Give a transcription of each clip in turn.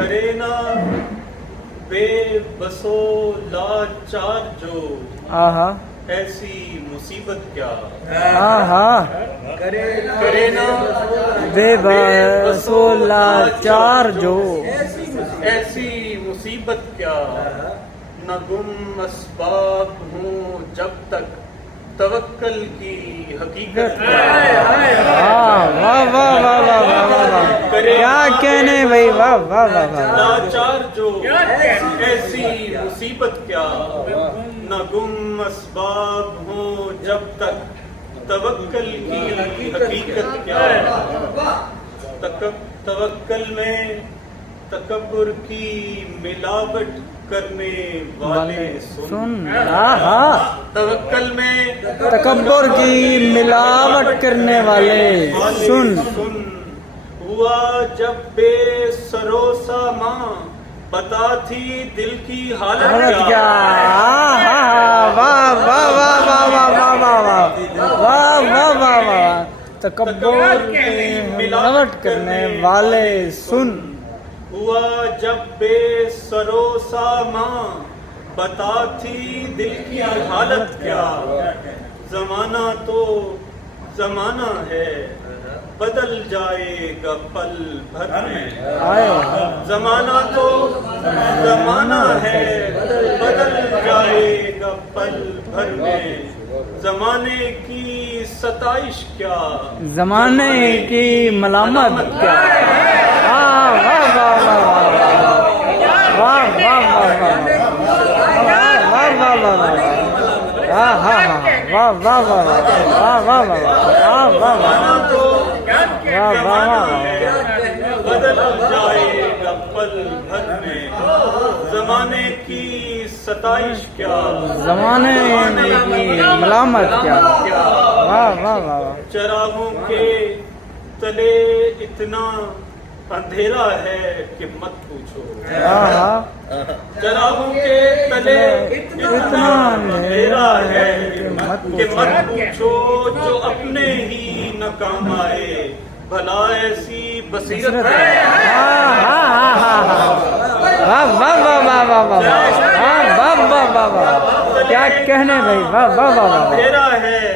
کرے نا بے بسو لاچار جو آہا ایسی مصیبت کیا آہا کرے نا بے بس و لاچار جو ایسی مصیبت کیا نہ گم اسباب ہوں جب تک توکل کی حقیقت کیا واہ واہ واہ واہ واہ واہ واہ کیا کہنے بھائی واہ واہ واہ واہ لاچار جو ایسی مصیبت کیا نہ گم اسباب ہوں جب تک توکل کی حقیقت کیا توکل میں تکبر کی ملاوٹ کرنے والے سن آہا توکل میں تکبر کی ملاوٹ کرنے والے سن ہوا جب بے سرو سامان پتا تھی دل کی حالت حالت کیا کیا آہا واہ واہ واہ واہ واہ واہ واہ واہ واہ واہ واہ واہ تکبر کی ملاوٹ کرنے والے سن ہوا جب بے سرو سامان بتا تھی دل کی حالت کیا زمانہ تو زمانہ ہے بدل جائے گا پل بھر میں آئے زمانہ تو زمانہ ہے بدل جائے گا پل بھر میں زمانے کی ستائش کیا زمانے کی ملامت کیا واہ واہ واہ واہ واہ واہ واہ واہ واہ واہ واہ واہ ہاں ہاں ہاں واہ واہ واہ واہ واہ واہ واہ واہ زمانہ تو واہ واہ واہ بدل جائے گا پل بھر میں زمانے کی ستائش کیا زمانے کی ملامت کیا واہ واہ واہ چراغوں کے تلے اتنا اندھیرا ہے کہ مت پوچھو آہا چراغوں کے تلے اتنا اندھیرا ہے کہ مت پوچھو جو اپنے ہی نہ کام آئے بھلا ایسی بصیرت ہے کیا کہنے بھائی واہ واہ واہ واہ اندھیرا ہے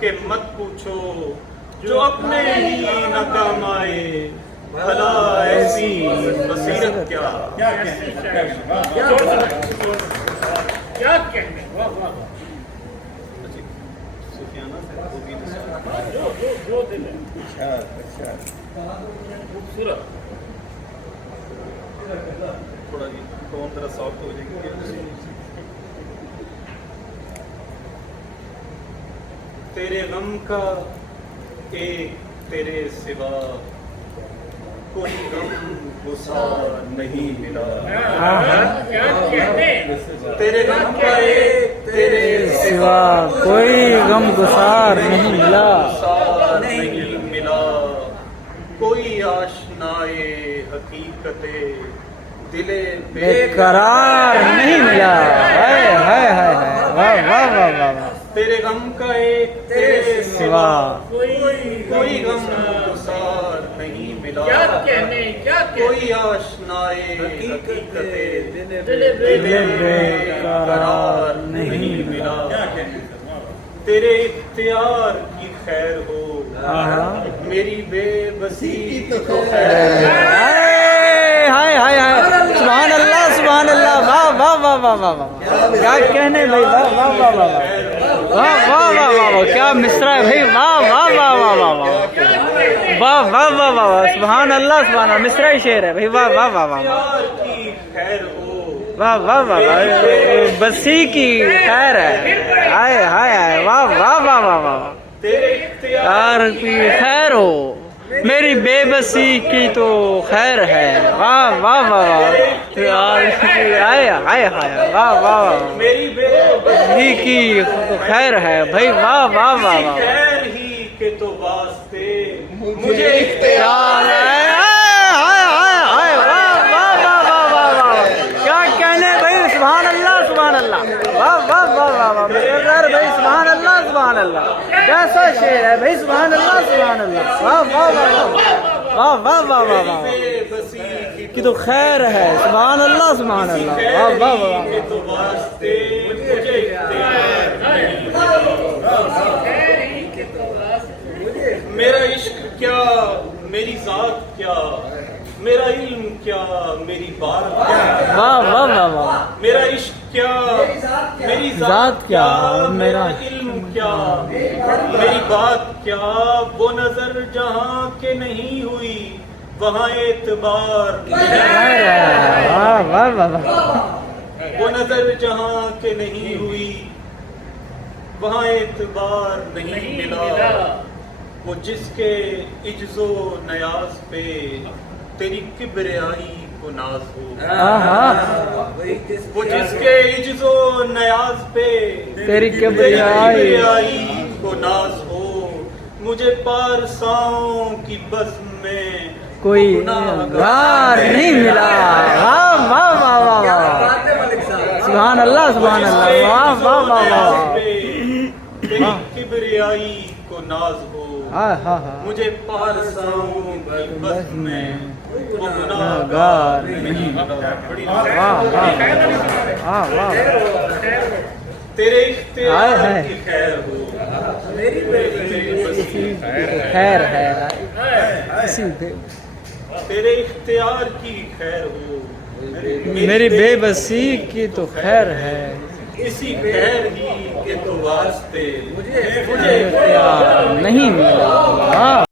کہ مت پوچھو جو اپنے ہی نہ کام آئے بھلا ایسی بصیرت کیا کیا کہنے واہ واہ جو دل ہے خوبصورت تھوڑا جی ٹون ذرا سافٹ ہو جائے گی تیرے غم کا ایک تیرے سوا کوئی غم گسار نہیں ملا کیا کہنے تیرے غم کا ایک تیرے سوا کوئی غم گسار نہیں ملا گسار نہیں ملا کوئی آشنائے حقیقت دل بے قرار نہیں ملا ہائے ہائے ہائے واہ واہ واہ واہ تیرے غم کا ایک تیرے سوا کوئی غم گسار نہیں ملا کیا کہنے کیا کوئی آشنائے حقیقت دل بے قرار نہیں ملا تیرے اختیار کی خیر ہو میری بے بسی کو خیر ہائے ہائے ہائے سبحان اللہ سبحان اللہ واہ واہ واہ واہ واہ واہ کیا کہنے بھائی واہ واہ واہ واہ واہ واہ واہ واہ واہ کیا مصرع ہے بھائی واہ واہ واہ واہ واہ واہ واہ واہ واہ واہ واہ سبحان اللہ سبحان اللہ مصرع شعر ہے بھائی واہ واہ واہ واہ اختیار کی خیر ہو واہ واہ واہ واہ بسی کی خیر ہے ہائے ہائے ہائے واہ واہ واہ واہ واہ تیرے اختیار یار کی خیر ہو میری بے بسی کی تو خیر ہے واہ واہ واہ واہ ہائے ہائے ہائے واہ واہ واہ میری بے بسی کی خیر ہے بھائی واہ واہ واہ واہ خیر ہی کے تو واسطے مجھے اختیار یار کیا کہنے بھائی سبحان اللہ سبحان اللہ واہ واہ واہ واہ واہ بھائی سبحان اللہ سبحان اللہ کیسا شعر ہے بھائی سبحان اللہ سبحان اللہ واہ واہ واہ واہ واہ واہ واہ واہ بے بسی کی کی تو خیر ہے. سبحان اللہ سبحان کسی اللہ. خیر واہ واہ ہی واہ. کے تو واسطے مجھے اختیار نہیں ملا. میرا عشق کیا میری ذات کیا میرا علم کیا میری بات کیا واہ واہ واہ واہ. میرا عشق کیا میری ذات کیا میرا علم کیا میری بات کیا وہ نظر جہاں کے نہیں ہوئی وہاں اعتبار خیر ہے. واہ واہ واہ واہ. وہ نظر جہاں کے نہیں ہوئی وہاں اعتبار نہیں ملا. وہ جس کے عجز و نیاز پہ تیری کبریائی کو ناز ہو. وہ جس کے عجز و نیاز پہ تیری کبریائی کو ناز ہو. مجھے پارساؤں کی بزم میں کوئی گار نہیں ملا. واہ واہ واہ واہ واہ. سبحان اللہ سبحان اللہ. واہ واہ واہ واہ. تیری کبریائی کو ناز ہو. ہاں ہاں ہاں. مجھے پارساؤں کی بزم میں وہ گناہگار نہیں. واہ واہ واہ واہ. تیرے ہائے اختیار ہائے. کی خیر ہو. خیر ہے. اسی پہ تیرے اختیار کی خیر ہو. میری بے بسی کی تو خیر ہے. اسی خیر ہی کے تو واسطے مجھے اختیار نہیں ملا.